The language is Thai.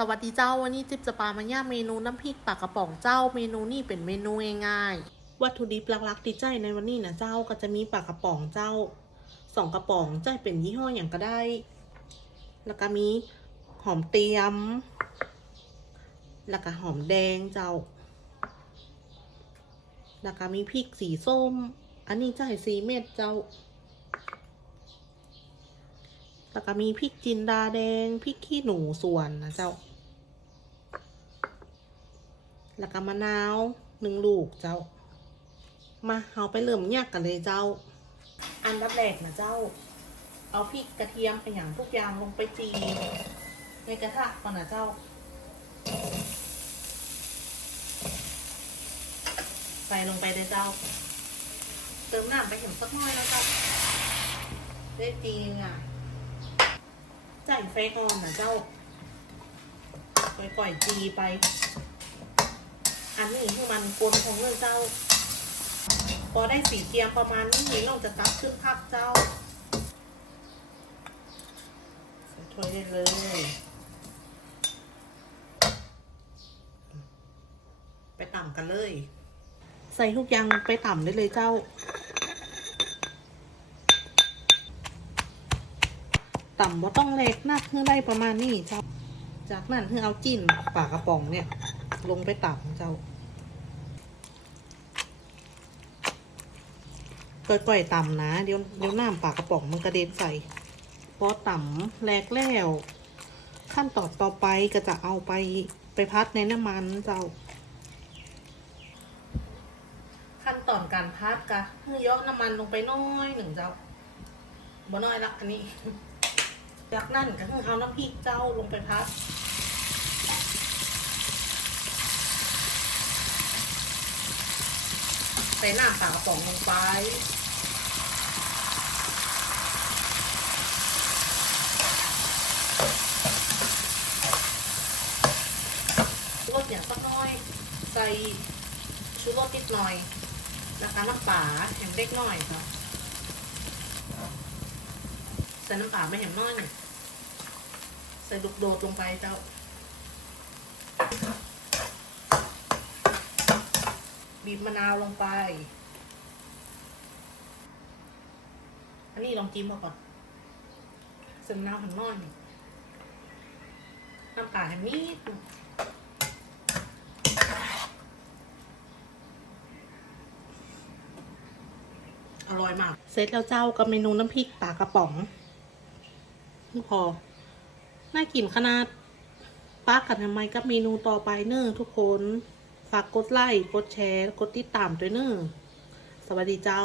สวัสดีเจ้าวันนี้จิ๊บจะปามาย่าเมนูน้ำพริกปากกระป๋องเจ้าเมนูนี่เป็นเมนูง่ายๆวัตถุดิบหลักๆที่ใจในวันนี้นะเจ้าก็จะมีปากระป๋องเจ้าสองกระป๋องใจเป็นยี่ห้ออย่างก็ได้ แล้วก็มีหอมเตียม แล้วก็หอมแดงเจ้า แล้วก็มีพริกสีส้ม อันนี้ใจสีเม็ดเจ้าแล้วก็มีพริกจินดาแดงพริกขี้หนูส่วนนะเจ้า แล้วก็มะนาวหนึ่งลูกเจ้า มาเอาไปเริ่มยากกันเลยเจ้า อันดับแรกนะเจ้า เอาพริกกระเทียมไปอย่างทุกอย่างลงไปจีในกระทะก่อนนะเจ้า ใส่ลงไปเลยเจ้า เติมน้ำไปถึงสักน่อยแล้วเจ้าได้จีอะใส่ไฟอ่อนนะเจ้าปล่อยๆจีไป อันนี้คือมันกลนของเรื่องเจ้า พอได้สีเกียมประมาณนี้เราจะตักขึ้นพักเจ้าใส่ถ้วยได้เลยไปต่ำกันเลย ใส่ทุกอย่างไปต่ำได้เลยเจ้าต่ำว่ต้องเล็กนักเพื่อได้ประมาณนี้เจ้า จากนั้นเพื่อเอาจิ้นปากกระป๋องเนี่ย ลงไปต่ำเจ้าก่อยๆต่ำนะ เดี๋ยวเดี๋ยวน้ำปากกระป๋องมันกระเด็นใส่ พอต่ำแรกแล้ว ขั้นตอนต่อไปก็จะเอาไปไปพัดในน้ำมันเจ้า ขั้นตอนการพัดกะเพื่อยกน้ำมันลงไปน้อยหนึ่งเจ้าบ่น้อยละอันนี้ จากนั้นก็คือเอาน้ำพริกเจ้าลงไปพัด ส่น้ำปลากระป๋องลงไป รสอย่างสักน้อย ใส่ชูรสนิดหน่อย นะคะน้ำปลาแห่งเล็กน่อยค่ะใส่น้ำปลาไม่แห่งน้อยหนึ่งใส่ลูกโดดลงไปเจ้า บีบมะนาวลงไป อันนี้ลองจิ้มมาก่อนใส่มะนาวแห่งน้อยน้ำปลาแห่งนิดอร่อยมาก เสร็จแล้วเจ้ากับเมนูน้ำพริกปลากระป๋องนี่พอ น่ากินขนาดปากันทำไมกับเมนูต่อไปเนอทุกคน ฝากกดไลค์ กดแชร์ กดติดตามด้วยเนอะสวัสดีเจ้า